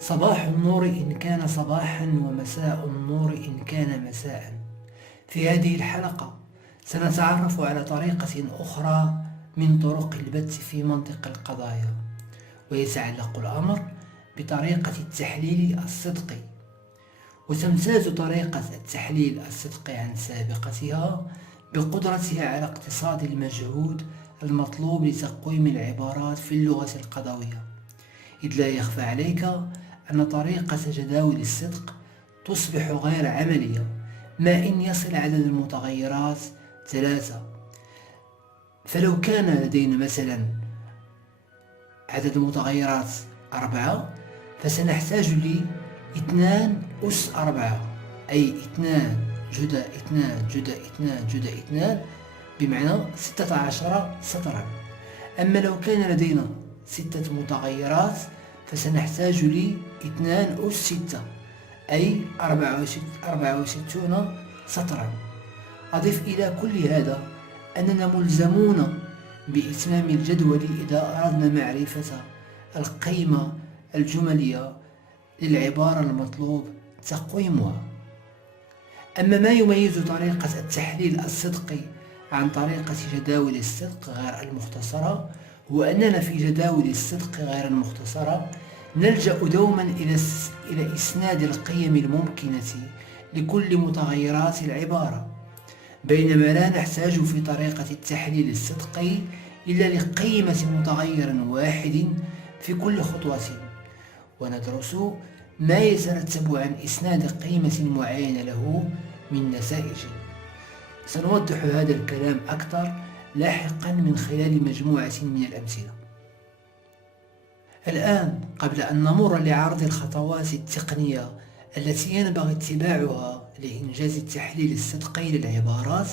صباح النور إن كان صباحا، ومساء النور إن كان مساء. في هذه الحلقة سنتعرف على طريقة أخرى من طرق البث في منطق القضايا، ويتعلق الأمر بطريقة التحليل الصدقي. وتمتاز طريقة التحليل الصدقي عن سابقتها بقدرتها على اقتصاد المجهود المطلوب لتقويم العبارات في اللغة القضاوية، إذ لا يخفى عليك أن طريقة جداول الصدق تصبح غير عملية ما إن يصل عدد المتغيرات 3. فلو كان لدينا مثلا عدد المتغيرات 4، فسنحتاج ل 2 أس 4، أي 2 جدء 2 جدء 2 جدء 2، بمعنى 16 سطرا. أما لو كان لدينا 6 متغيرات فسنحتاج ل 2 أس 6، أي 64 سطرا. أضف إلى كل هذا أننا ملزمون بإتمام الجدول إذا أردنا معرفة القيمة الجملية للعبارة المطلوب تقويمها. أما ما يميز طريقة التحليل الصدقي عن طريقة جداول الصدق غير المختصرة هو أننا في جداول الصدق غير المختصرة نلجأ دوما إلى إسناد القيم الممكنة لكل متغيرات العبارة، بينما لا نحتاج في طريقة التحليل الصدقي إلا لقيمة متغير واحد في كل خطوة، وندرس ما يترتب عن إسناد قيمة معينة له من نتائج. سنوضح هذا الكلام أكثر لاحقا من خلال مجموعة من الأمثلة. الآن قبل أن نمر لعرض الخطوات التقنية التي ينبغي اتباعها لإنجاز التحليل الصدقي للعبارات،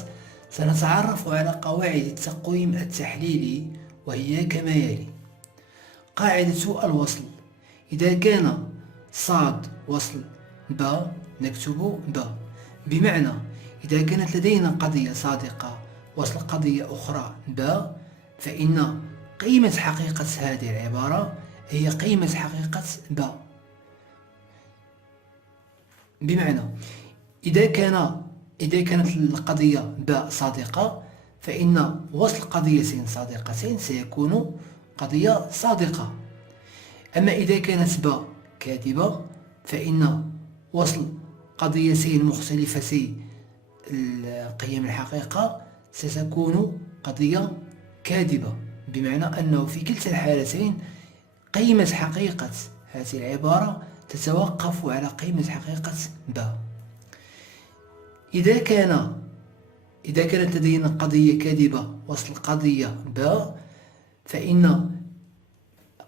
سنتعرف على قواعد التقويم التحليلي، وهي كما يلي: قاعدة الوصل: إذا كان صاد وصل ب نكتب ب، بمعنى إذا كانت لدينا قضية صادقة وصل قضية أخرى ب، فإن قيمة حقيقة هذه العبارة هي قيمة حقيقة ب. بمعنى إذا كانت القضية ب صادقة، فإن وصل قضيتين صادقتين سيكون قضية صادقة. أما إذا كانت ب كاذبة، فإن وصل قضيتين مختلفتي القيم الحقيقة ستكون قضية كاذبة، بمعنى أنه في كلتا الحالتين قيمة حقيقة هذه العبارة تتوقف على قيمة حقيقة ب. إذا كانت لدينا قضية كاذبة وصل قضية ب، فإن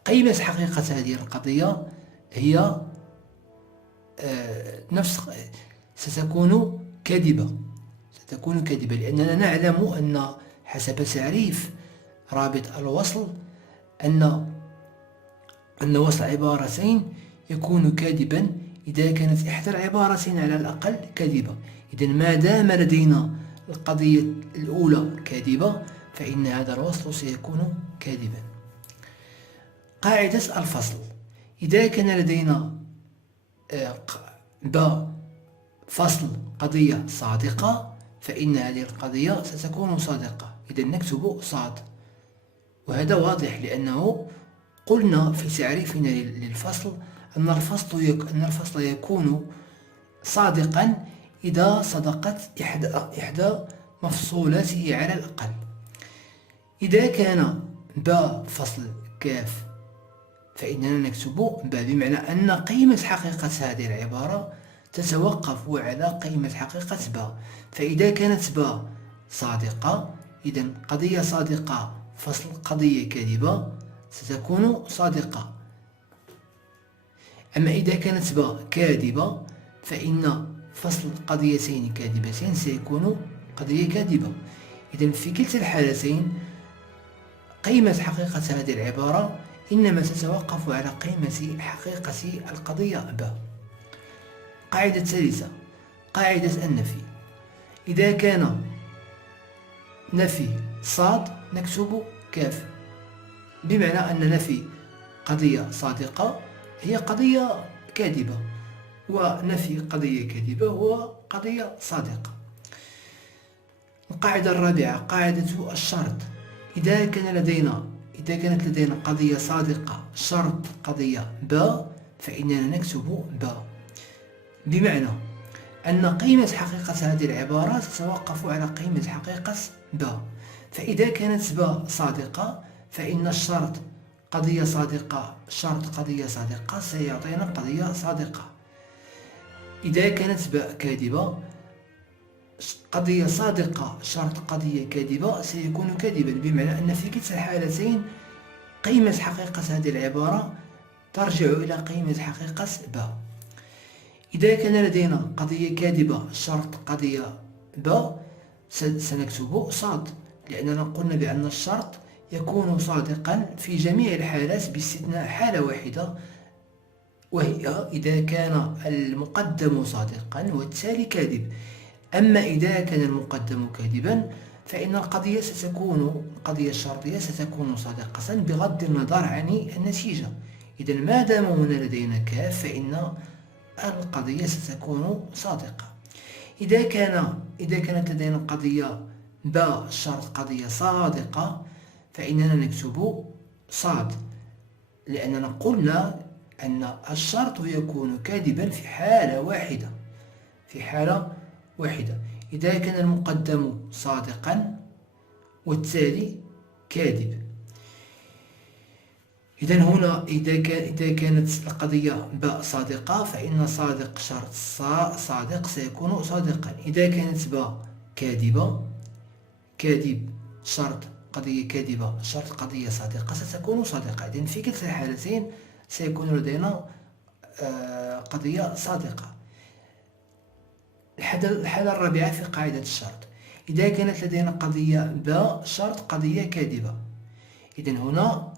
قيمة حقيقة هذه القضية هي ستكون كاذبة، لأننا نعلم أن حسب تعريف رابط الوصل أن وصل عبارتين يكون كاذبا إذا كانت إحدى العبارتين على الأقل كاذبة. إذن ما دام لدينا القضية الأولى كاذبة، فإن هذا الوصل سيكون كاذبا. قاعدة الفصل: إذا كان لدينا ب فصل قضية صادقة، فإن هذه القضية ستكون صادقة، إذن نكتب صاد. وهذا واضح لأنه قلنا في تعريفنا للفصل أن الفصل يكون صادقا إذا صدقت إحدى مفصولاته على الأقل. إذا كان ب فصل كاف، فإننا نكتب ب، بمعنى أن قيمة حقيقة هذه العبارة تتوقف على قيمة حقيقة ب. فإذا كانت ب صادقة، إذن قضية صادقة فصل قضية كاذبة ستكون صادقة. أما إذا كانت ب كاذبة، فإن فصل قضيتين كاذبتين سيكون قضية كاذبة. إذن في كلتا الحالتين قيمة حقيقة هذه العبارة إنما تتوقف على قيمة حقيقة القضية ب. قاعدة ثالثة: قاعدة النفي. إذا كان نفي صاد نكتب كاف، بمعنى أن نفي قضية صادقة هي قضية كاذبة، ونفي قضية كاذبة هو قضية صادقة. القاعدة الرابعة قاعدة الشرط. إذا كانت لدينا قضية صادقة شرط قضية ب، فإننا نكتب ب، بمعنى أن قيمة حقيقة هذه العبارة تتوقف على قيمة حقيقة ب. فإذا كانت ب صادقة فإن الشرط قضية صادقة شرط قضية صادقة سيعطينا قضية صادقة. إذا كانت ب كاذبة قضية صادقة شرط قضية كاذبة سيكون كاذبا، بمعنى أن في كلتا الحالتين قيمة حقيقة هذه العبارة ترجع إلى قيمة حقيقة ب. إذا كان لدينا قضية كاذبة شرط قضية ب سنكتب صاد، لأننا قلنا بأن الشرط يكون صادقا في جميع الحالات باستثناء حالة واحدة، وهي إذا كان المقدم صادقا والتالي كاذب. أما إذا كان المقدم كاذبا فإن القضية الشرطية ستكون صادقة بغض النظر عن النتيجة. إذا ما دام هنا لدينا كاف فإن القضية ستكون صادقة. إذا كانت لدينا قضية ب شرط قضية صادقة فإننا نكتب صاد، لأننا قلنا أن الشرط يكون كاذبا في حالة واحدة، إذا كان المقدم صادقا والتالي كاذب. إذا هنا إذا كانت القضية ب صادقة فإن صادق شرط صادق سيكون صادقا. إذا كانت ب كاذبة كاذب شرط قضية كاذبة شرط قضية صادقة ستكون صادقة. إذن في كلتا الحالتين سيكون لدينا قضية صادقة. الحالة الرابعة في قاعدة الشرط. إذا كانت لدينا قضية ب شرط قضية كاذبة، إذن هنا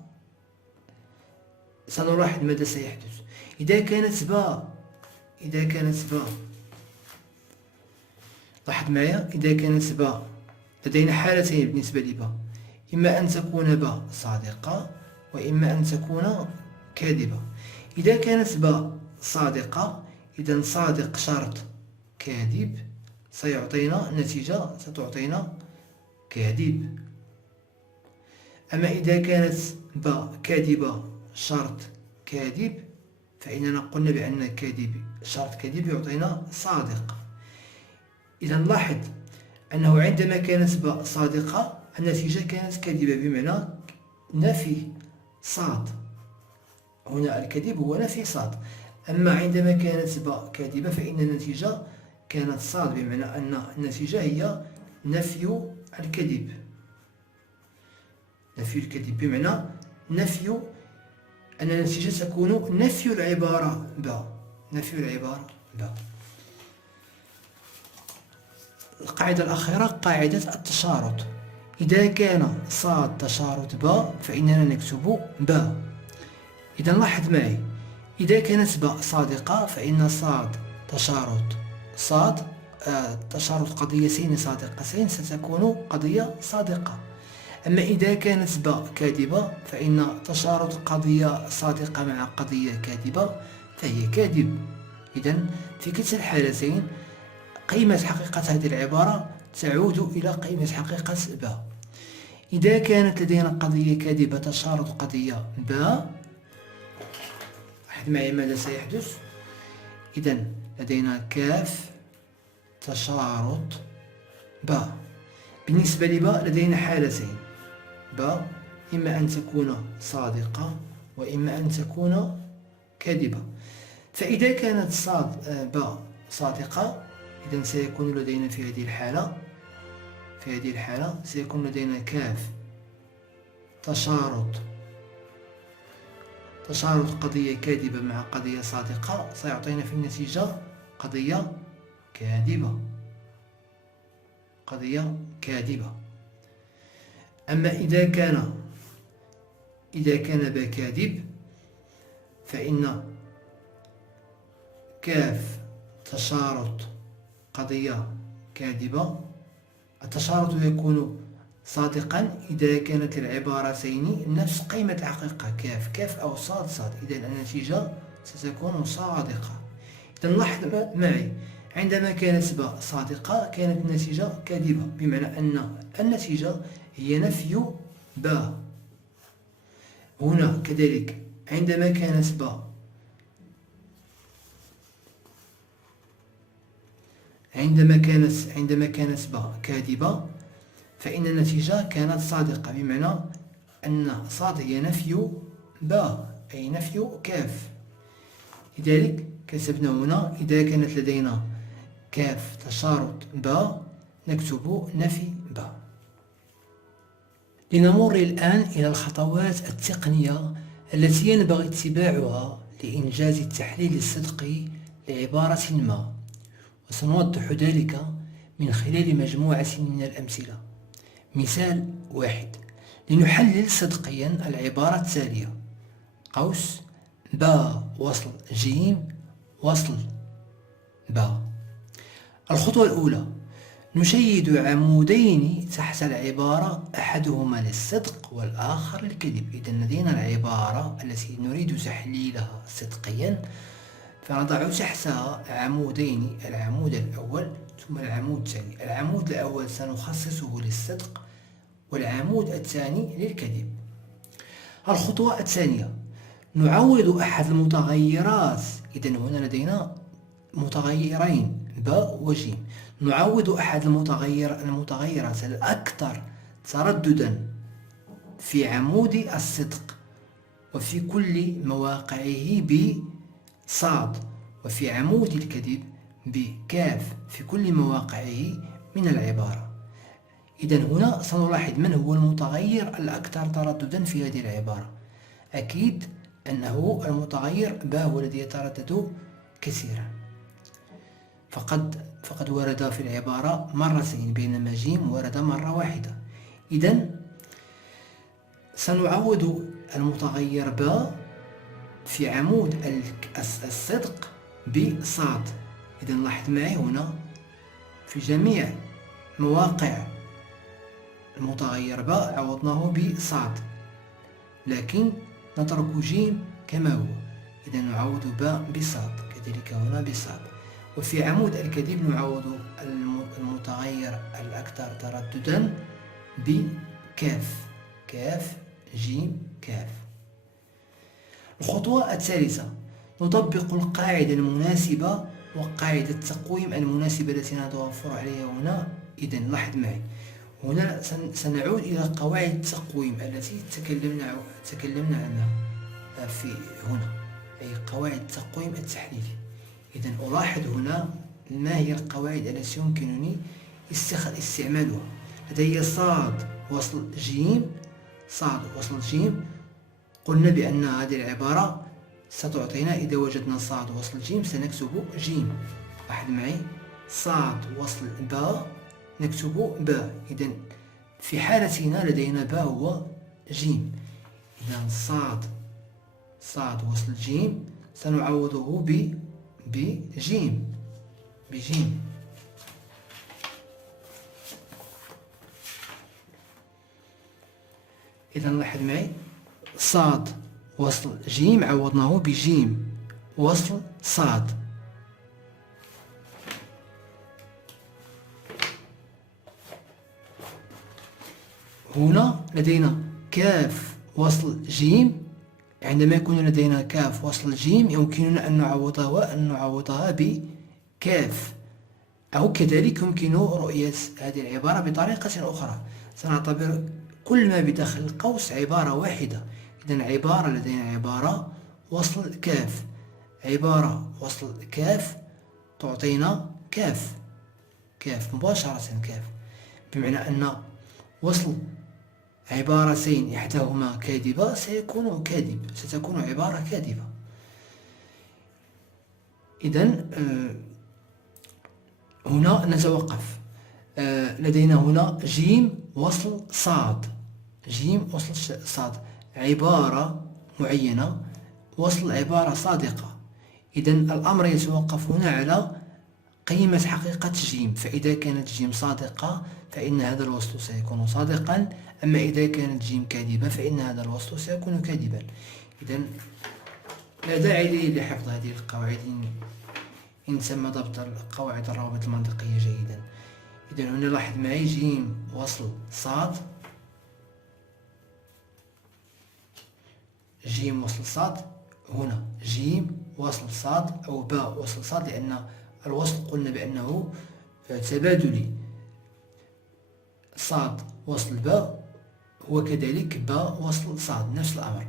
سنلاحظ ماذا سيحدث. إذا كانت ب لاحظ معي، إذا كانت ب لدينا حالتين بالنسبة لب، إما أن تكون ب صادقة وإما أن تكون كاذبة. إذا كانت ب صادقة إذن صادق شرط كاذب سيعطينا نتيجة ستعطينا كاذب. أما إذا كانت ب كاذبة شرط كاذب فإننا قلنا بأن شرط كاذب يعطينا صادق. إذا لاحظ أنه عندما كانت ب صادقة النتيجة كانت كاذبة، بمعنى نفي صاد، هنا الكذب هو نفي صاد. أما عندما كانت ب كاذبة فإن النتيجة كانت صاد، بمعنى أن النتيجة هي نفي الكذب. بمعنى أن النتيجة تكون نفي العبارة ب. القاعدة الأخيرة قاعدة التشارط. إذا كان صاد تشارط ب فإننا نكتب ب. إذا لاحظ معي، إذا كانت ب صادقة فإن صاد تشارط صاد تشارط قضيتين صادقتين ستكون قضية صادقة. أما إذا كانت ب كاذبة فإن تشارط قضية صادقة مع قضية كاذبة فهي كاذب. إذا في كلتا الحالتين قيمة حقيقة هذه العبارة تعود إلى قيمة حقيقة ب. إذا كانت لدينا قضية كاذبة تشارط قضية ب، لاحظ معي ماذا سيحدث. إذا لدينا كاف تشارط ب. بالنسبة لب لدينا حالتين، ب إما أن تكون صادقة وإما أن تكون كاذبة. فإذا كانت ب صادقة إذن سيكون لدينا في هذه الحالة سيكون لدينا كاف تشارط قضية كاذبة مع قضية صادقة سيعطينا في النتيجة قضية كاذبة. أما إذا كان ب كاذب فإن كاف تشارط قضية كاذبة. التشارط يكون صادقا إذا كانت العبارتين نفس قيمة الحقيقة كاف أو صاد. إذا النتيجة ستكون صادقة. إذا لاحظ معي، عندما كانت باء صادقة كانت النتيجة كاذبة، بمعنى أن النتيجة هي نفي باء. هنا كذلك عندما كانت باء عندما كانت باء كاذبة فإن النتيجة كانت صادقة، بمعنى أن صاد هي نفي باء أي نفي كاف. لذلك كتبنا هنا إذا كانت لدينا كاف تشارط باء نكتب نفي باء. لنمر الآن إلى الخطوات التقنية التي ينبغي اتباعها لإنجاز التحليل الصدقي لعبارة ما، وسنوضح ذلك من خلال مجموعة من الأمثلة. مثال واحد: لنحلل صدقيا العبارة التالية: قوس باء وصل جيم وصل باء. الخطوة الأولى: نشيد عمودين تحت العبارة أحدهما للصدق والآخر للكذب. إذا لدينا العبارة التي نريد تحليلها صدقيا، فنضع تحتها عمودين، العمود الأول ثم العمود الثاني. العمود الأول سنخصصه للصدق والعمود الثاني للكذب. الخطوة الثانية: نعوض أحد المتغيرات. إذا هنا لدينا متغيرين باء وجيم، نعوض أحد المتغيرات الأكثر ترددا في عمود الصدق وفي كل مواقعه بصاد، وفي عمود الكذب بكاف في كل مواقعه من العبارة. إذا هنا سنلاحظ من هو المتغير الأكثر ترددا في هذه العبارة. أكيد أنه المتغير باء هو الذي يتردد كثيرا، فقد ورد في العبارة مرتين، بينما جيم ورد مرة واحدة. إذا سنعوض المتغير باء في عمود الصدق بصاد. إذا لاحظ معي هنا في جميع مواقع المتغير باء عوضناه بصاد، لكن نترك جيم كما هو. إذا نعوض باء بصاد، كذلك هنا بصاد. وفي عمود الكذب نعوض المتغير الأكثر ترددا بكاف، كاف جيم كاف. الخطوة الثالثة: نطبق القاعدة المناسبة وقاعدة التقويم المناسبة التي نتوفر عليها هنا. إذا لاحظ معي هنا سنعود إلى قواعد التقويم التي تكلمنا عنها في هنا، أي قواعد التقويم التحليلي. إذا ألاحظ هنا ما هي القواعد التي يمكنني استعمالها. لدي صاد وصل جيم، صاد وصل جيم. قلنا بأن هذه العبارة ستعطينا إذا وجدنا صاد وصل جيم سنكتب جيم. لاحظ معي صاد وصل باء نكتب باء. إذا في حالتنا لدينا باء هو جيم. إذا صاد وصل جيم سنعوضه بجيم. إذا لاحظ معي صاد وصل جيم عوضناه بجيم وصل صاد. هنا لدينا كاف وصل جيم. عندما يكون لدينا كاف وصل جيم يمكننا أن نعوضها بكاف، أو كذلك يمكن رؤية هذه العبارة بطريقة أخرى. سنعتبر كل ما بداخل القوس عبارة واحدة. إذن عبارة لدينا عبارة وصل كاف، عبارة وصل كاف تعطينا كاف مباشرة كاف، بمعنى أن وصل عبارتين إحداهما كاذبة ستكون عبارة كاذبة. إذن هنا نتوقف. لدينا هنا جيم وصل صاد، عبارة معينة وصل عبارة صادقة. إذن الأمر يتوقف هنا على قيمة حقيقة جيم. فإذا كانت جيم صادقة فإن هذا الوصل سيكون صادقا، أما إذا كانت جيم كاذبة فإن هذا الوصل سيكون كاذبا. إذن لا داعي لحفظ هذه القواعد إن تم ضبط قواعد الروابط المنطقية جيدا. إذا هنا لاحظ معي جيم وصل صاد، جيم وصل صاد، هنا جيم وصل صاد أو باء وصل صاد، لأن الوصل قلنا بأنه تبادلي، صاد وصل باء وكذلك باء وصل صاد نفس الأمر.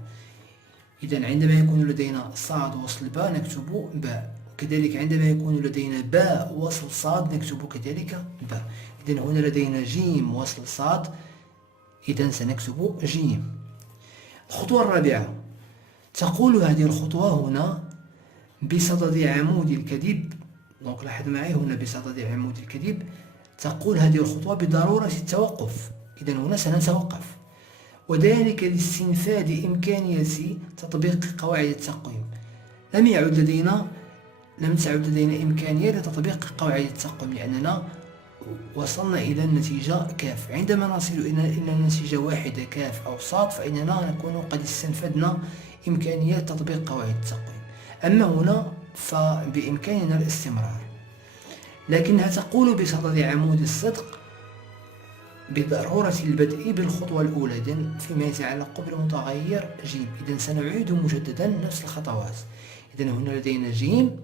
إذا عندما يكون لدينا صاد وصل باء نكتب باء، وكذلك عندما يكون لدينا باء وصل صاد نكتب كذلك باء. إذا هنا لدينا جيم وصل صاد، إذا سنكتب جيم. الخطوة الرابعة تقول هذه الخطوة هنا بصدد عمود الكذب. دونك لاحظ معي هنا بصدد عمود الكذب، تقول هذه الخطوة بضرورة التوقف. إذا هنا سنتوقف، وذلك لاستنفاد إمكانية تطبيق قواعد التقويم. لم تعد لدينا إمكانية لتطبيق قواعد التقويم، لأننا وصلنا إلى النتيجة كاف. عندما نصل إلى النتيجة واحدة كاف أو صاد فإننا نكون قد استنفدنا إمكانية تطبيق قواعد التقويم. أما هنا فبإمكاننا الاستمرار، لكنها تقول بصدد عمود الصدق بضرورة البدء بالخطوة الأولى فيما يتعلق بالمتغير جيم. إذا سنعيد مجددا نفس الخطوات. إذا هنا لدينا جيم،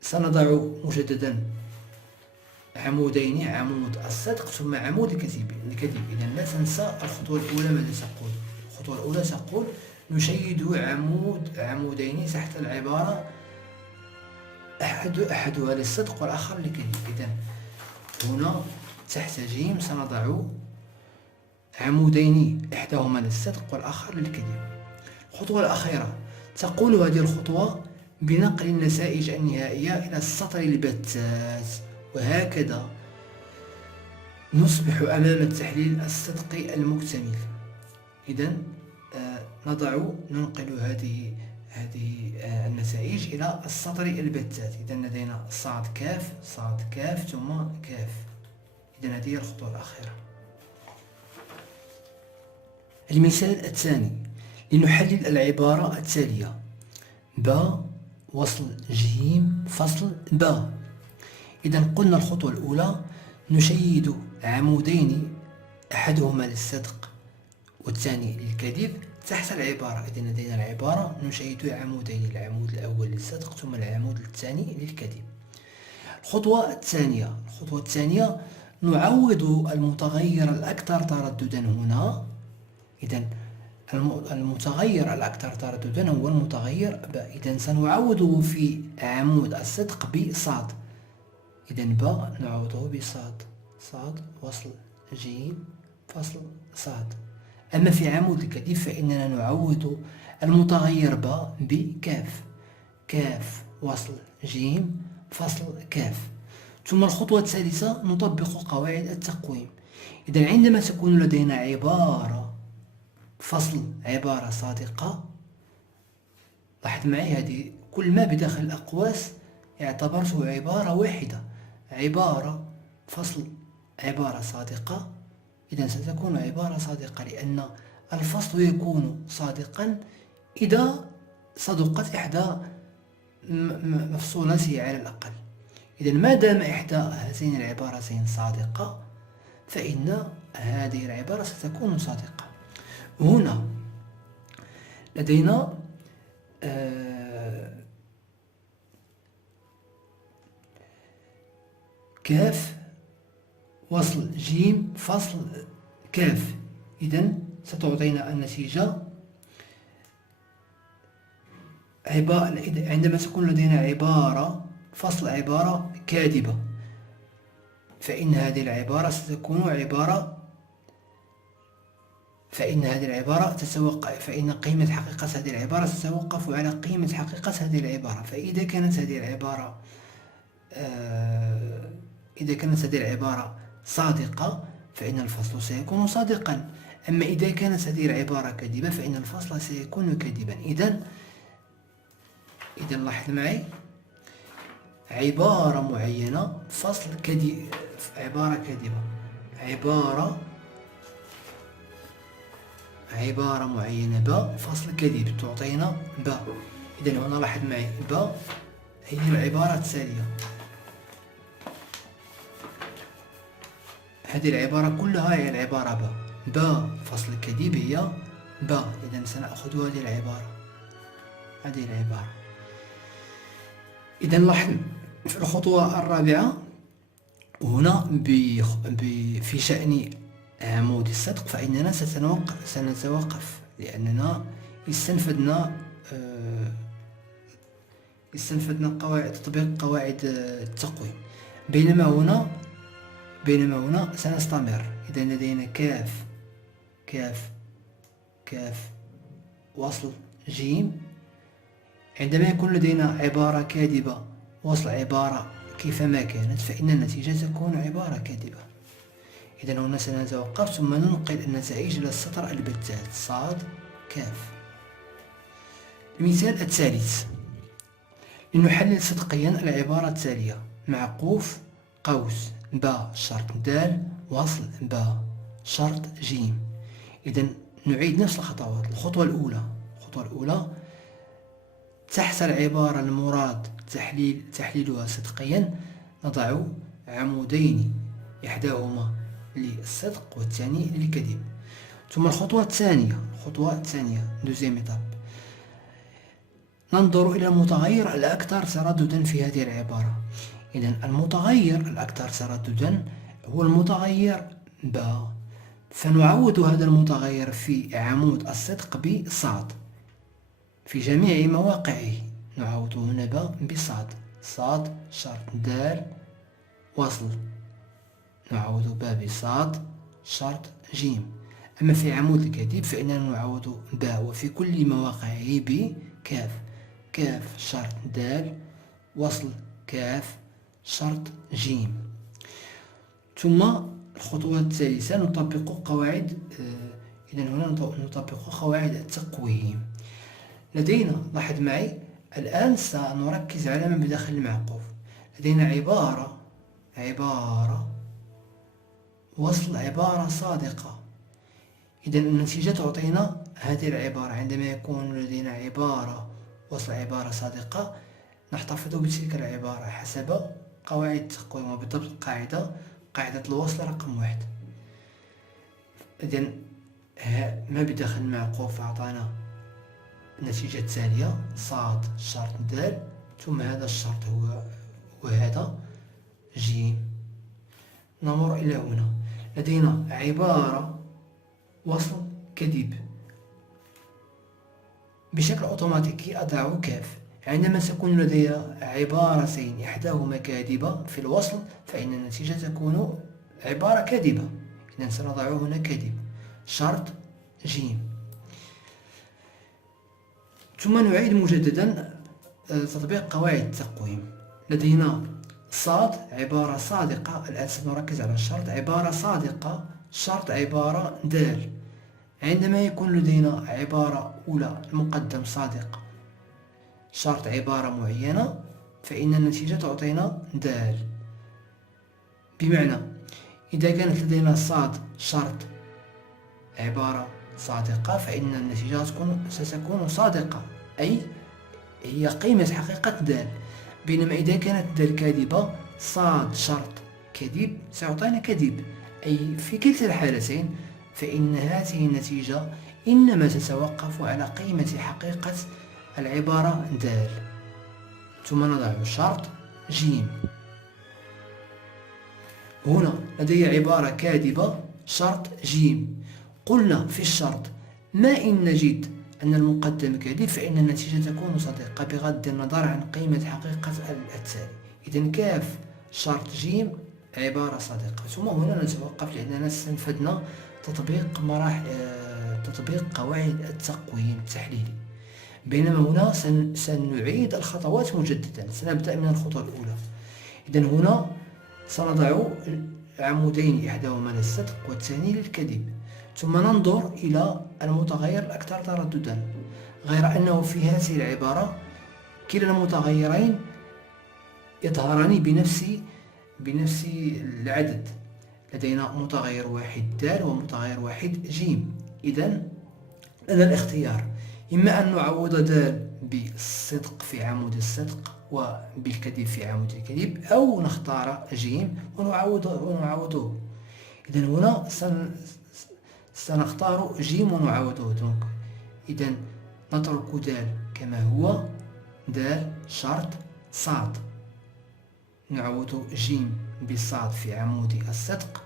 سنضع مجددا عمودين، عمود الصدق ثم عمود الكذب. إذا لا تنسى الخطوة الأولى ماذا تقول. الخطوة الأولى تقول نشيد عمودين تحت العبارة أحدها للصدق والآخر للكذب. إذا هنا تحت جيم سنضع عمودين إحداهما للصدق والآخر للكذب. الخطوة الأخيرة تقول هذه الخطوة بنقل النتائج النهائية إلى السطر البتات، وهكذا نصبح أمام التحليل الصدقي المكتمل. إذا ننقل هذه النتائج إلى السطر البتات. إذا لدينا صاد كاف صاد كاف ثم كاف. إذا هذه هي الخطوة الأخيرة. المثال الثاني، لنحلل العبارة التالية: با وصل جيم فصل با. إذا قلنا الخطوة الأولى نشيد عمودين أحدهما للصدق والثاني للكذب تحت العبارة. إذا لدينا العبارة نشيد عمودين، العمود الأول للصدق ثم العمود الثاني للكذب. الخطوة الثانية نعوض المتغير الأكثر ترددا هنا. إذا المتغير الأكثر ترددا هو المتغير باء. إذا سنعوضه في عمود الصدق بصاد. إذا باء نعوضه بصاد، صاد وصل جيم فصل صاد. أما في عمود الكذب فإننا نعوض المتغير باء بكاف، كاف وصل جيم فصل كاف. ثم الخطوة الثالثة نطبق قواعد التقويم. إذا عندما تكون لدينا عبارة فصل عبارة صادقة، لاحظ معي هذه كل ما بداخل الأقواس اعتبرته عبارة واحدة، عبارة فصل عبارة صادقة. إذا ستكون عبارة صادقة لأن الفصل يكون صادقا إذا صدقت إحدى مفصولته على الأقل. إذا ما دام إحدى هاتين العبارتين صادقة فإن هذه العبارة ستكون صادقة. هنا لدينا كاف وصل جيم فصل كاف. إذا ستعطينا النتيجة عندما تكون لدينا عبارة فصل عبارة كاذبة فإن هذه العبارة ستكون فإن قيمة حقيقة هذه العبارة تتوقف على قيمة حقيقة هذه العبارة. فإذا كانت هذه العبارة صادقة فإن الفصل سيكون صادقا، أما إذا كانت هذه العبارة كاذبة فإن الفصل سيكون كاذبا. إذا لاحظ معي عبارة معينة فصل عبارة كاذبة، عبارة عبارة معينة ب فصل كذب تعطينا ب. إذا هنا لاحظ معي ب هي العبارة التالية. هذه العبارة كلها هي العبارة ب فصل الكذب هي ب. إذا سنأخذ هذه العبارة. إذا لاحظ في الخطوة الرابعة هنا في شأن عمود الصدق فإننا سنتوقف لأننا استنفدنا تطبيق قواعد التقويم. بينما هنا سنستمر. إذا لدينا كاف وصل جيم. عندما يكون لدينا عبارة كاذبة وصل عبارة كيفما كانت فإن النتيجة تكون عبارة كاذبة. إذا هنا سنتوقف ثم ننقل النتائج إلى السطر البتات صاد كاف. المثال الثالث: لنحلل صدقيا العبارة التالية: معقوف قوس با شرط دال وصل با شرط جيم. إذا نعيد نفس الخطوات. الخطوة الأولى تحت العبارة المراد تحليلها صدقيا نضع عمودين إحداهما للصدق والثاني للكذب. ثم الخطوة الثانية دوزيام إيتاب ننظر إلى المتغير الأكثر ترددا في هذه العبارة. إذا المتغير الأكثر ترددا هو المتغير ب، فنعوض هذا المتغير في عمود الصدق بصاد في جميع مواقعه. نعوض هنا ب بصاد صاد شرط دال وصل، نعوض ب بصاد شرط جيم. أما في عمود الكذب فإننا نعوض ب وفي كل مواقعه بكاف شرط دال وصل كاف شرط جيم. ثم الخطوة الثالثة نطبق قواعد إذا هنا نطبق قواعد التقويم. لدينا لاحظ معي الآن سنركز على ما بداخل المعقوف. لدينا عبارة وصل عبارة صادقة. إذا النتيجة تعطينا هذه العبارة. عندما يكون لدينا عبارة وصل عبارة صادقة نحتفظ بتلك العبارة حسب قواعد التقويم، وبالضبط قاعدة الوصل رقم 1. إذا ما بداخل المعقوف أعطانا النتيجة التالية صاد شرط دال ثم هذا الشرط وهذا جيم. نمر إلى هنا لدينا عبارة وصل كذب. بشكل أوتوماتيكي أضع كاف. عندما تكون لدي عبارتين إحداهما كاذبة في الوصل فإن النتيجة تكون عبارة كاذبة. إذن سنضع هنا كاذب شرط جيم. ثم نعيد مجددا تطبيق قواعد التقويم. لدينا صاد عبارة صادقة. الآن سنركز على الشرط. عبارة صادقة شرط عبارة دال. عندما يكون لدينا عبارة أولى المقدم صادق شرط عبارة معينة فإن النتيجة تعطينا دال. بمعنى إذا كانت لدينا صاد شرط عبارة صادقة فإن النتيجة ستكون صادقة، أي هي قيمة حقيقة دال. بينما إذا كانت دال كاذبة صاد شرط كذب سيعطينا كذب، أي في كلتا الحالتين فإن هذه النتيجة إنما تتوقف على قيمة حقيقة العبارة دال. ثم نضع شرط جيم. هنا لدي عبارة كاذبة شرط جيم. قلنا في الشرط ما إن نجد أن المقدم كاذب فإن النتيجة تكون صادقة بغض النظر عن قيمة حقيقة التالي. إذن كاف شرط جيم عبارة صادقة. ثم هنا نتوقف لأننا استنفدنا تطبيق قواعد التقويم التحليلي. بينما هنا سنعيد الخطوات مجددا. سنبدأ من الخطوة الأولى. إذن هنا سنضع عمودين إحداهما للصدق والثاني للكذب. ثم ننظر إلى المتغير الأكثر ترددا، غير أنه في هذه العبارة كلا المتغيرين يظهران بنفس العدد. لدينا متغير واحد دال ومتغير واحد جيم. إذن لنا الاختيار، إما أن نعوض د بالصدق في عمود الصدق وبالكذب في عمود الكذب، أو نختار ج ونعوضه. إذا هنا سنختار ج ونعوضه. دونك إذا نترك د كما هو، د شرط صاد، نعوض ج بصاد في عمود الصدق،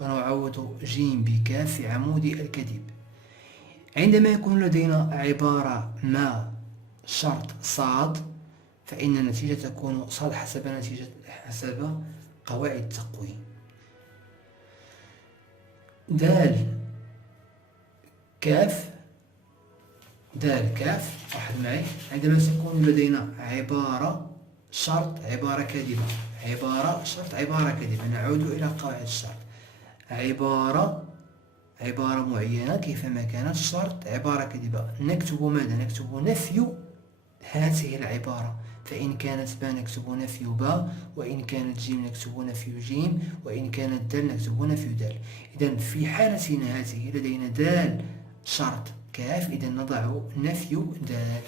ونعوض ج بكاف في عمود الكذب. عندما يكون لدينا عبارة ما شرط صاد، فإن النتيجة تكون صاد حسب قواعد التقويم. دال كاف، دال كاف، لاحظ معي، عندما تكون لدينا عبارة شرط عبارة كاذبة، عبارة شرط عبارة كاذبة، نعود إلى قواعد الشرط. عبارة معينة كيفما كانت شرط عبارة كاذبة، نكتب ماذا؟ نكتب نفي هذه العبارة. فإن كانت باء نكتب نفي باء، وإن كانت جيم نكتب نفي جيم، وإن كانت دال نكتب نفي دال. إذا في حالتنا هذه لدينا دال شرط كاف، إذا نضع نفي دال.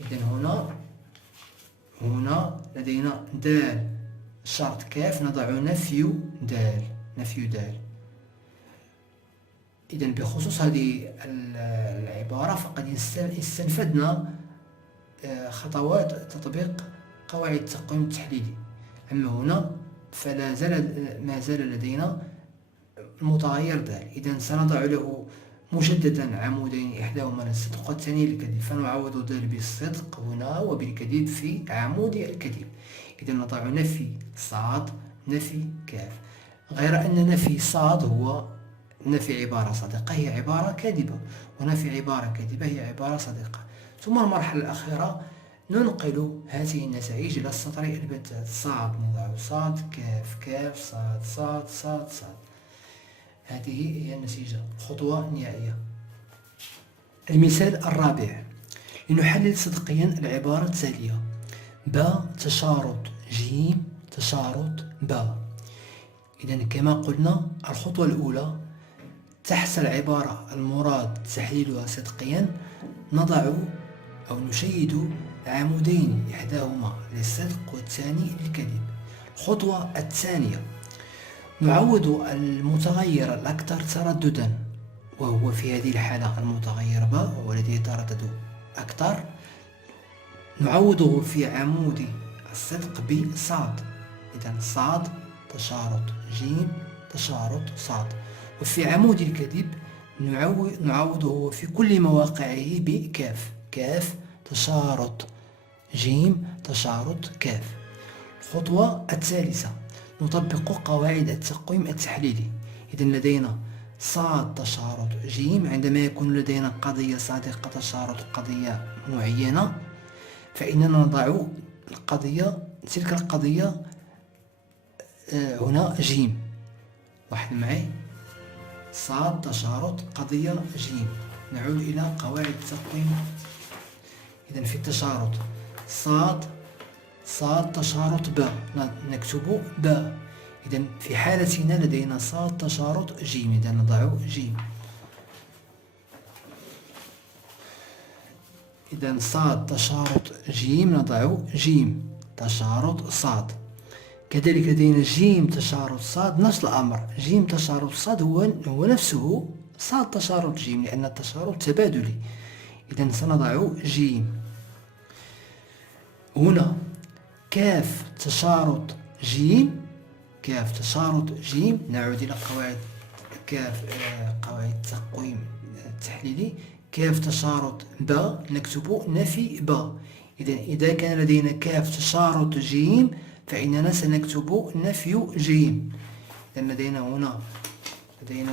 إذا هنا لدينا دال شرط كاف، نضع نفي دال، نفي دال. إذا بخصوص هذه العبارة فقد استنفدنا خطوات تطبيق قواعد التقويم التحليلي. أما هنا ما زال لدينا المتغير دال. إذا سنضع له مجددا عمودين، إحداهما للصدق والثاني للكذب، فنعوض دال بالصدق هنا وبالكذب في عمود الكذب. إذا نضع نفي صاد، نفي كاف، غير أن نفي صاد هو نفي عبارة صادقة هي عبارة كاذبة، ونفي عبارة كاذبة هي عبارة صادقة. ثم المرحلة الأخيرة ننقل هذه النتائج إلى السطر البتات، صاد نضع صاد كاف كاف صاد صاد صاد صاد. هذه هي النتيجة، خطوة نهائية. المثال الرابع، لنحلل صدقيا العبارة التالية: باء تشارط جيم تشارط باء. إذا كما قلنا الخطوة الأولى، تحت العبارة المراد تحليلها صدقيا نضع أو نشيد عمودين، إحداهما للصدق والثاني للكذب. الخطوة الثانية، نعوض المتغير الأكثر ترددا، وهو في هذه الحالة المتغير باء هو الذي يتردد أكثر، نعوضه في عمود الصدق بصاد. إذا صاد تشارط جيم تشارط صاد. وفي عمود الكذب نعوضه في كل مواقعه بكاف، كاف تشارط جيم تشارط كاف. الخطوة الثالثة، نطبق قواعد التقويم التحليلي. إذا لدينا صاد تشارط جيم، عندما يكون لدينا قضية صادقة تشارط قضية معينة، فإننا نضع تلك القضية هنا جيم. لاحظ معي، صاد تشارط قضية جيم. نعود إلى قواعد التقويم. إذا في التشارط صاد تشارط باء، نكتب باء. إذا في حالتنا لدينا صاد تشارط جيم، إذا نضع جيم. إذا صاد تشارط جيم نضع جيم تشارط صاد. كذلك لدينا جيم تشارط صاد، نفس الأمر، جيم تشارط صاد هو نفسه صاد تشارط جيم، لأن التشارط تبادلي. إذا سنضع جيم. هنا كاف تشارط جيم، كاف تشارط جيم، نعود إلى قواعد قواعد التقويم التحليلي. كاف تشارط باء نكتب نفي باء. إذا كان لدينا كاف تشارط جيم فإننا سنكتب نفي جيم. إذا لدينا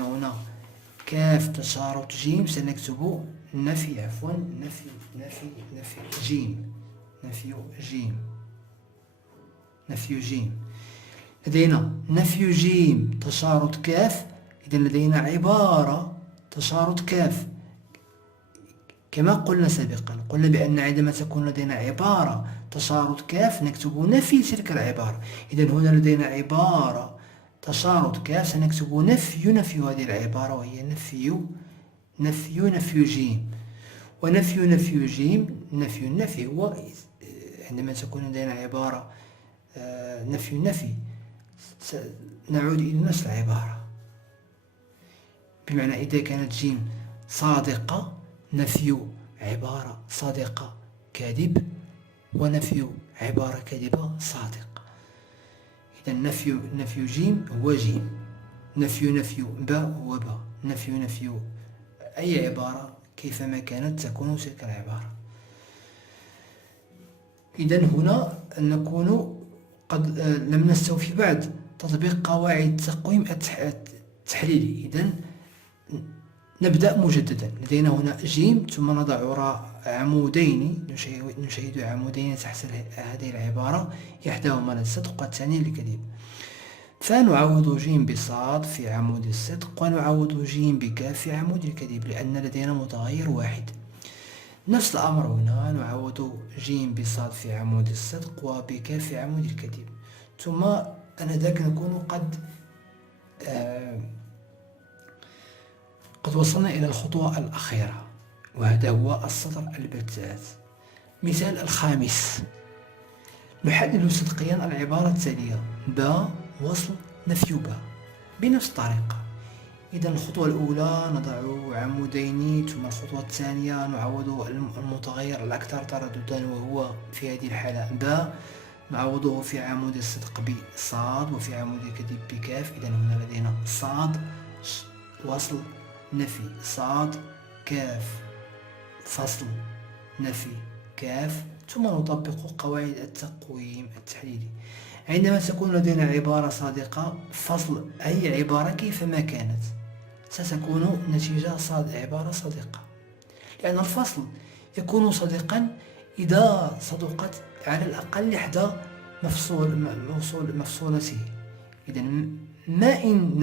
هنا كاف تشارط جيم، سنكتب نفي جيم، نفي جيم. لدينا نفي جيم تشارط كاف، إذا لدينا عبارة تشارط كاف. كما قلنا سابقا، قلنا بأن عندما تكون لدينا عبارة تشارط كاف نكتب نفي تلك العبارة. إذا هنا لدينا عبارة تشارط كاف، سنكتب نفي هذه العبارة، وهي نفي جيم. ونفي جيم، النفي هو عندما تكون لدينا عبارة نفي نعود إلى نفس العبارة، بمعنى إذا كانت جيم صادقة نفي عبارة صادقة كاذب، ونفي عبارة كاذبة صادق. إذا نفي جيم هو جيم، نفي باء هو باء، نفي أي عبارة كيفما كانت تكون تلك العبارة. إذا هنا نكون قد لم نستوفي بعد تطبيق قواعد التقويم التحليلي. إذا نبدأ مجددا. لدينا هنا جيم، ثم نضع وراء عمودين، نشيد عمودين تحت هذه العبارة، إحداهما للصدق والثاني للكذب. فنعوض جيم بصاد في عمود الصدق، ونعوض جيم بكاف في عمود الكذب، لأن لدينا متغير واحد. نفس الأمر هنا، نعوض جيم بصاد في عمود الصدق وبكاف في عمود الكذب. ثم أنذاك نكون قد وصلنا إلى الخطوة الأخيرة، وهذا هو السطر البتات. مثال الخامس: نحلل صدقيا العبارة التالية: باء وصل نفي باء، بنفس الطريقة. إذا الخطوة الأولى نضع عمودين، ثم الخطوة الثانية نعوض المتغير الأكثر ترددا وهو في هذه الحالة باء، نعوضه في عمود الصدق بصاد وفي عمود الكذب بكاف. إذا هنا لدينا صاد وصل نفي، صاد كاف فصل نفي كاف، ثم نطبق قواعد التقويم التحليلي. عندما تكون لدينا عبارة صادقة، فصل أي عبارة كيفما كانت ستكون نتيجة عبارة صادقة، لأن الفصل يكون صادقا إذا صدقت على الأقل إحدى مفصولته. إذا ما إن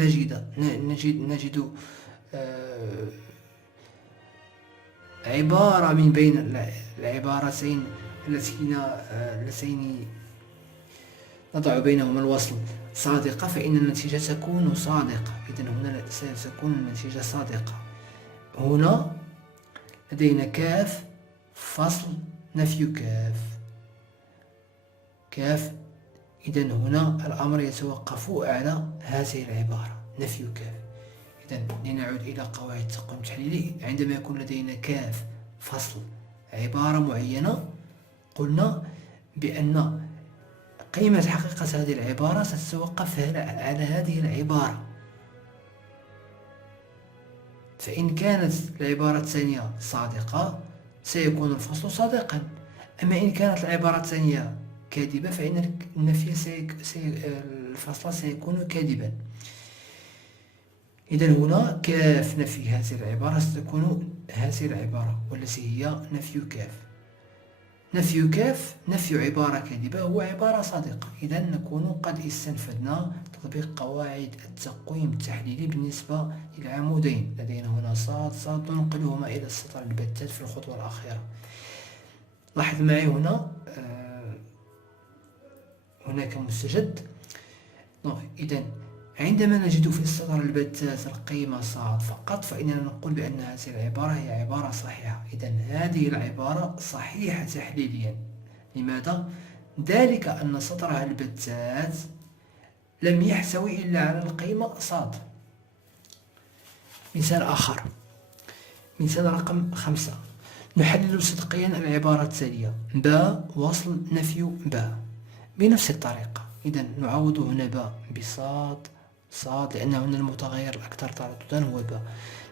نجد عبارة من بين العبارتين اللتين نضع بينهما الوصل صادقة، فإن النتيجة تكون صادقة. إذن هنا ستكون النتيجة صادقة. هنا لدينا كاف فصل نفي كاف. إذن هنا الأمر يتوقف على هذه العبارة نفي كاف. إذن لنعود إلى قواعد التقويم التحليلي. عندما يكون لدينا كاف فصل عبارة معينة، قلنا بأن قيمة حقيقة هذه العبارة ستتوقف على هذه العبارة. فإن كانت العبارة الثانية صادقة سيكون الفصل صادقا، أما إن كانت العبارة الثانية كاذبة فإن الفصل سيكون كاذبا. إذن هنا كاف نفي هذه العبارة ستكون هذه العبارة، والتي هي نفي كاف. نفي كاف نفي عبارة كاذبة هو عبارة صادقة. إذا نكون قد استنفذنا تطبيق قواعد التقويم التحليلي بالنسبة للعمودين. لدينا هنا صاد ننقلهما إلى السطر البتات في الخطوة الأخيرة. لاحظ معي هنا هناك مستجد. إذا عندما نجد في السطر البتات القيمة صاد فقط، فإننا نقول بأن هذه العبارة هي عبارة صحيحة. إذا هذه العبارة صحيحة تحليليا. لماذا؟ ذلك أن سطرها البتات لم يحتوي إلا على القيمة صاد. مثال آخر، مثال رقم 5: نحلل صدقيا العبارة التالية: باء وصل نفي باء، بنفس الطريقة. إذا نعوض هنا باء بصاد لأن هنا المتغير الأكثر ترددا هو باء.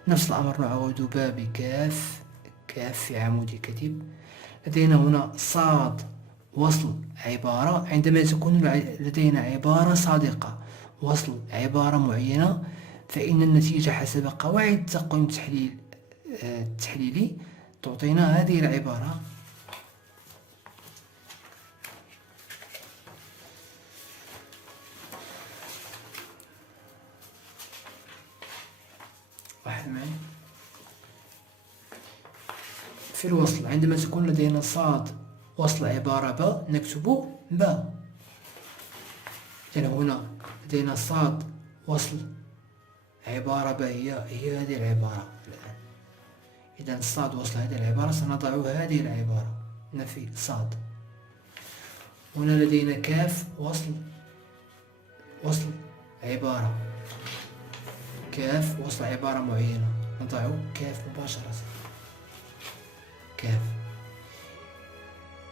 نفس الأمر نعوض باء بكاف في عمود الكذب. لدينا هنا صاد وصل عبارة. عندما تكون لدينا عبارة صادقة وصل عبارة معينة، فإن النتيجة حسب قواعد التقويم التحليلي تعطينا هذه العبارة: في الوصل عندما تكون لدينا صاد وصل عبارة باء نكتب باء. إذن هنا لدينا صاد وصل عبارة باء هي هذه العبارة الآن. إذا صاد وصل هذه العبارة سنضع هذه العبارة نفي صاد. هنا لدينا كاف وصل عبارة، كاف وصل عبارة معينة، نضع كاف مباشرة، كاف.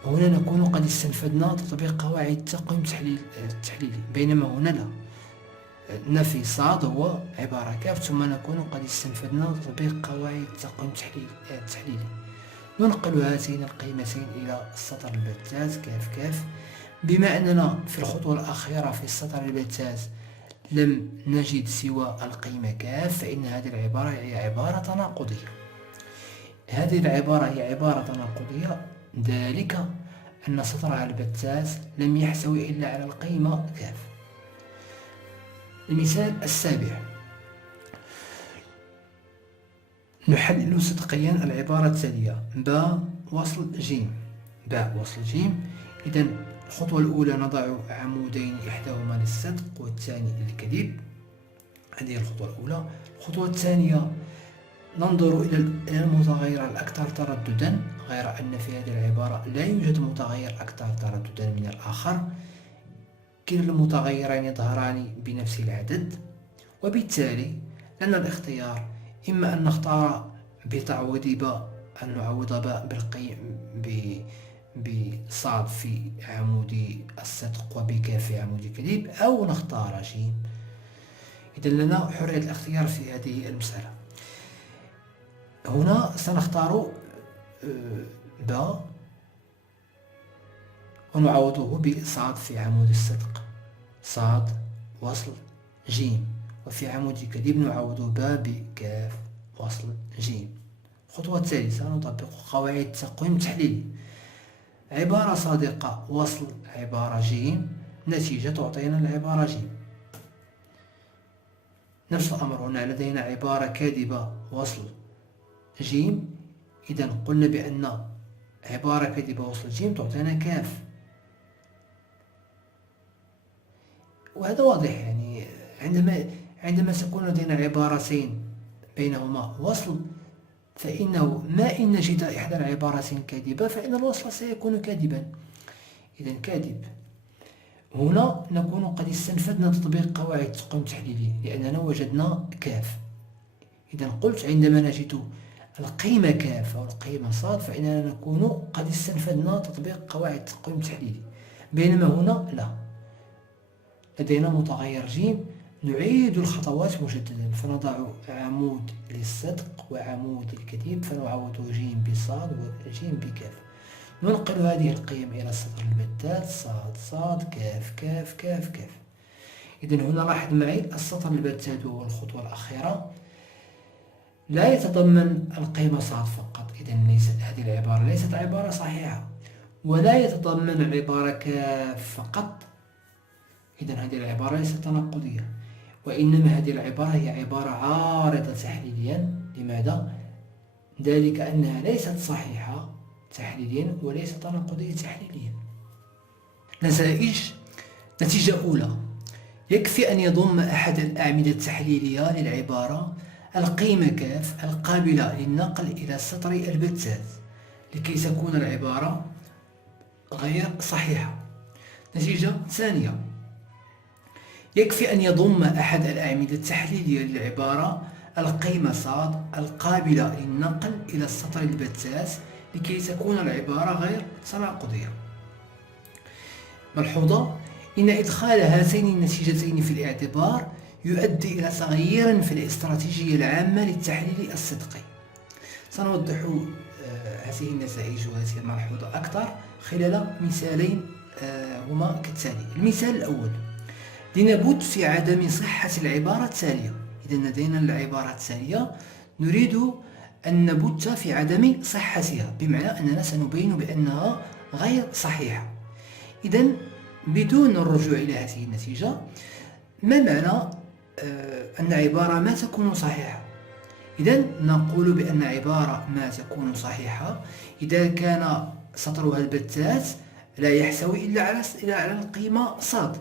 هنا نكون قد استنفذنا تطبيق قواعد التقويم التحليلي، بينما هنا لا، نفي صاد هو عبارة كاف، ثم نكون قد استنفذنا تطبيق قواعد التقويم التحليلي. ننقل هاتين القيمتين إلى السطر البتات كاف كاف. بما أننا في الخطوة الأخيرة في السطر البتات لم نجد سوى القيمة كاف، فإن هذه العبارة هي عبارة تناقضية. هذه العبارة هي عبارة تناقضية، ذلك أن سطرها البتات لم يحتوي إلا على القيمة كاف. المثال السابع: نحلل صدقيا العبارة التالية: باء وصل جيم، باء وصل جيم. إذا الخطوة الأولى نضع عمودين إحداهما للصدق والثاني للكذب، هذه الخطوة الأولى. الخطوة الثانية ننظر إلى المتغير الأكثر ترددا، غير أن في هذه العبارة لا يوجد متغير أكثر ترددا من الآخر، كلا المتغيرين يظهران بنفس العدد، وبالتالي لنا الاختيار: إما أن نختار بتعويض باء، أن نعوض باء بصاد في عمود الصدق وبكاف في عمود الكذب، أو نختار جيم. إذا لنا حرية الاختيار في هذه المسألة. هنا سنختار باء ونعوضه بصاد في عمود الصدق، صاد وصل جيم، وفي عمود الكذب نعوض باء بكاف وصل جيم. الخطوة الثالثة نطبق قواعد التقويم التحليلي. عبارة صادقة وصل عبارة جيم، نتيجة تعطينا العبارة جيم. نفس الأمر هنا لدينا عبارة كاذبة وصل جيم، إذا قلنا بأن عبارة كاذبة وصل جيم تعطينا كاف، وهذا واضح. يعني عندما تكون لدينا عبارتين بينهما وصل، فإنه ما إن نجد إحدى العبارتين كاذبة فإن الوصل سيكون كاذبا، إذا كاذب. هنا نكون قد استنفذنا تطبيق قواعد التقويم التحليلي لأننا وجدنا كاف. إذا قلت عندما نجد القيمة كاف أو القيمة صاد فإننا نكون قد استنفذنا تطبيق قواعد التقويم التحليلي، بينما هنا لا، لدينا متغير جيم. نعيد الخطوات مجددا، فنضع عمود للصدق وعمود للكذب، فنعوض جيم بصاد وجيم بكاف. ننقل هذه القيم إلى السطر البتات، صاد صاد كاف كاف كاف كاف. إذن هنا لاحظ معي السطر البتات وهو الخطوة الأخيرة لا يتضمن القيمة صاد فقط، إذن هذه العبارة ليست عبارة صحيحة، ولا يتضمن العبارة كاف فقط، إذن هذه العبارة ليست تناقضية، وإنما هذه العبارة هي عبارة عارضة تحليليا. لماذا؟ ذلك أنها ليست صحيحة تحليليا وليست تناقضية تحليليا. نتائج: نتيجة أولى: يكفي أن يضم أحد الأعمدة التحليلية للعبارة القيمة كاف القابلة للنقل إلى السطر البتات لكي تكون العبارة غير صحيحة. نتيجة ثانية: يكفي أن يضم أحد الأعمدة التحليلية للعبارة القيمة صاد القابلة للنقل إلى السطر البتات لكي تكون العبارة غير تناقضية. ملحوظة: إن إدخال هاتين النتيجتين في الاعتبار يؤدي إلى تغيير في الاستراتيجية العامة للتحليل الصدقي. سنوضح هذه النتائج وهذه الملحوظة أكثر خلال مثالين هما كالتالي. المثال الأول: لنبت في عدم صحة العبارة التالية. إذا لدينا العبارة التالية نريد أن نبت في عدم صحتها، بمعنى أننا سنبين بأنها غير صحيحة. إذا بدون الرجوع إلى هذه النتيجة، ما معنى أن عبارة ما تكون صحيحة؟ إذا نقول بأن عبارة ما تكون صحيحة إذا كان سطرها البتات لا يحتوي إلا على القيمة صاد.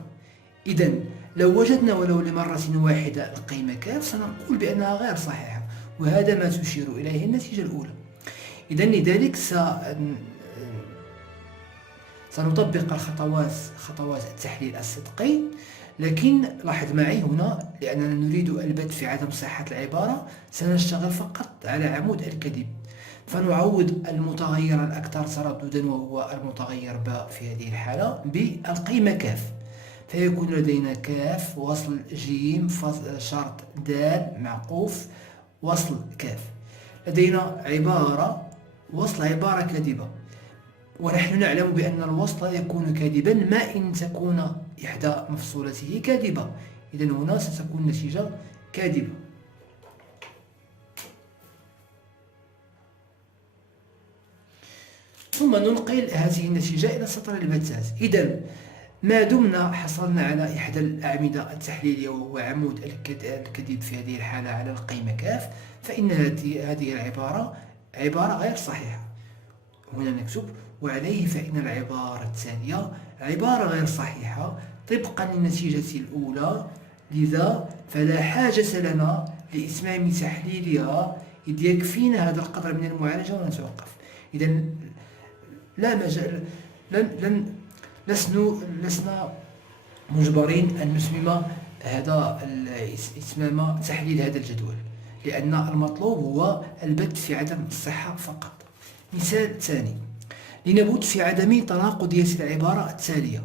إذا لو وجدنا ولو لمرة واحدة القيمة كاف سنقول بأنها غير صحيحة، وهذا ما تشير إليه النتيجة الأولى. إذا لذلك سنطبق خطوات التحليل الصدقي، لكن لاحظ معي هنا لأننا نريد البت في عدم صحة العبارة سنشتغل فقط على عمود الكذب، فنعوض المتغير الأكثر ترددا وهو المتغير ب في هذه الحالة بالقيمة كاف، فيكون لدينا كاف وصل جيم شرط دال معقوف وصل كاف. لدينا عبارة وصل عبارة كاذبة، ونحن نعلم بأن الوصل يكون كاذبا ما إن تكون إحدى مفصولته كاذبة، إذن هنا ستكون النتيجة كاذبة. ثم ننقل هذه النتيجة إلى سطر البتات. إذن ما دمنا حصلنا على إحدى الأعمدة التحليلية وهو عمود الكذب في هذه الحالة على القيمة كاف، فإن هذه العبارة عبارة غير صحيحة. هنا نكتب وعليه فإن العبارة التالية عبارة غير صحيحة طبقا للنتيجة الأولى، لذا فلا حاجة لنا لإتمام تحليلها إذ يكفينا هذا القدر من المعالجة ونتوقف. إذا لا مجال، لسنا مجبرين أن نتمم إتمام تحليل هذا الجدول، لأن المطلوب هو البت في عدم الصحة فقط. مثال ثاني، لنبت في عدم تناقضية العبارة التالية.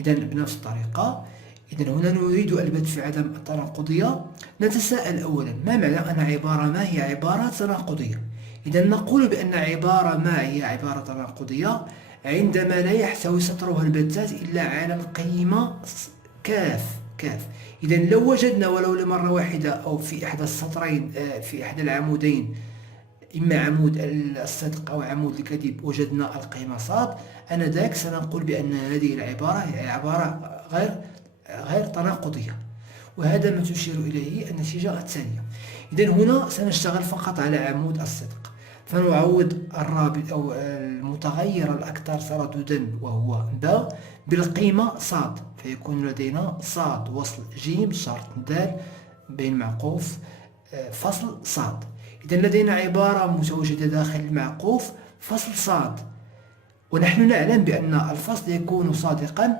إذن بنفس الطريقة، إذن هنا نريد البت في عدم التناقضية. نتساءل أولا ما معنى أن عبارة ما هي عبارة تناقضية؟ إذن نقول بأن عبارة ما هي عبارة تناقضية عندما لا يحتوي سطرها البتات إلا على القيمة كاف. إذن لو وجدنا ولو لمرة واحدة أو في إحدى السطرين في إحدى العمودين، إما عمود الصدق أو عمود الكذب، وجدنا القيمة صاد، آنذاك سنقول بأن هذه العبارة هي عبارة غير تناقضية، وهذا ما تشير إليه النتيجة الثانية. إذن هنا سنشتغل فقط على عمود الصدق، فنعوض الرابط أو المتغير الأكثر ترددا وهو ب بالقيمة صاد، فيكون لدينا صاد وصل جيم شرط دال بين معقوف فصل صاد. إذن لدينا عبارة متواجدة داخل المعقوف فصل صاد، ونحن نعلم بأن الفصل يكون صادقا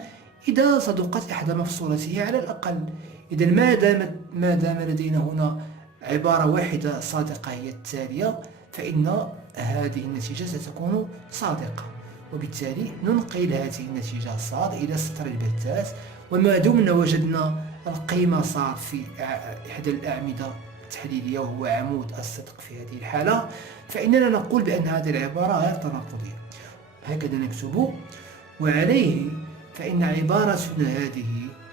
إذا صدقت إحدى مفصولته على الأقل. إذن ما دام لدينا هنا عبارة واحدة صادقة هي التالية، فإن هذه النتيجة ستكون صادقة، وبالتالي ننقل هذه النتيجة صاد إلى سطر البتات. وما دمنا وجدنا القيمة صاد في إحدى الأعمدة التحليلية وهو عمود الصدق في هذه الحالة، فإننا نقول بأن هذه العبارة غير تناقضية. هكذا نكتب وعليه فإن عبارتنا هذه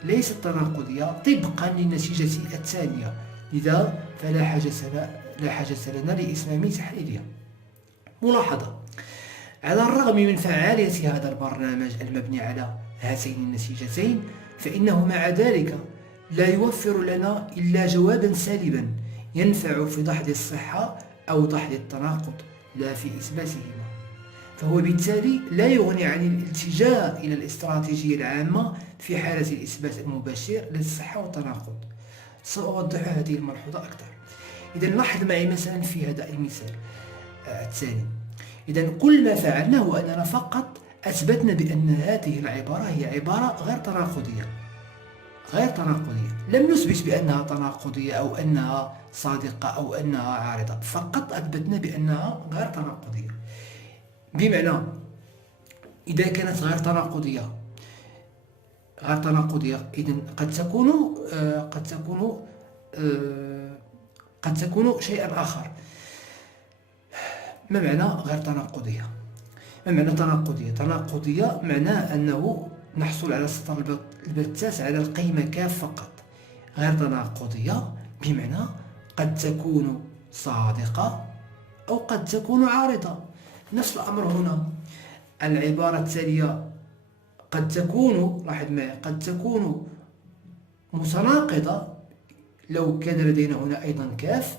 ليست تناقضية طبقا للنتيجة الثانية، لذا فلا حاجة لنا لإتمام تحليلها. ملاحظة: على الرغم من فعالية هذا البرنامج المبني على هاتين النتيجتين، فإنه مع ذلك لا يوفر لنا إلا جوابا سالبا ينفع في دحض الصحة أو دحض التناقض لا في إثباتهما، فهو بالتالي لا يغني عن الالتجاء إلى الاستراتيجية العامة في حالة الإثبات المباشر للصحة والتناقض. سأوضح هذه الملحوظة أكثر. إذا لاحظ معي مثلا في هذا المثال الثاني. إذا كل ما فعلناه هو أننا فقط أثبتنا بأن هذه العبارة هي عبارة غير تناقضية. لم نثبت بأنها تناقضية أو أنها صادقة أو أنها عارضة، فقط أثبتنا بأنها غير تناقضية. بمعنى إذا كانت غير تناقضية إذن قد تكون شيئا آخر. ما معنى غير تناقضية؟ ما معنى تناقضية؟ تناقضية معناه أنه نحصل على سطر البتات على القيمة كاف فقط. غير تناقضية بمعنى قد تكون صادقة أو قد تكون عارضة. نفس الأمر هنا، العبارة التالية قد تكون، لاحظ معي، قد تكون متناقضة لو كان لدينا هنا أيضا كاف،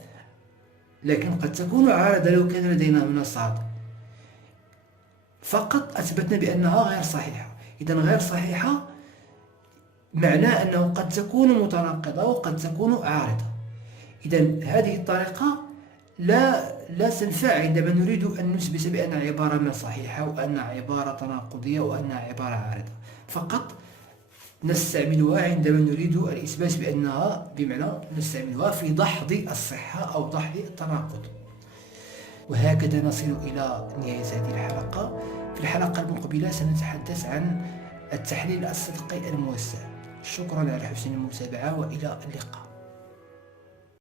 لكن قد تكون عارضة لو كان لدينا هنا صاد. فقط أثبتنا بأنها غير صحيحة. إذن غير صحيحة معناه أنه قد تكون متناقضة وقد تكون عارضة. إذا هذه الطريقة لا تنفع عندما نريد أن نثبت بأن عبارة ما صحيحة وأنها عبارة تناقضية وأنها عبارة عارضة. فقط نستعملها عندما نريد الإثبات بأنها، بمعنى نستعملها في دحض الصحة أو دحض التناقض. وهكذا نصل إلى نهاية هذه الحلقة. في الحلقة المقبلة سنتحدث عن التحليل الصدقي الموسع. شكرا على حسن المتابعة وإلى اللقاء.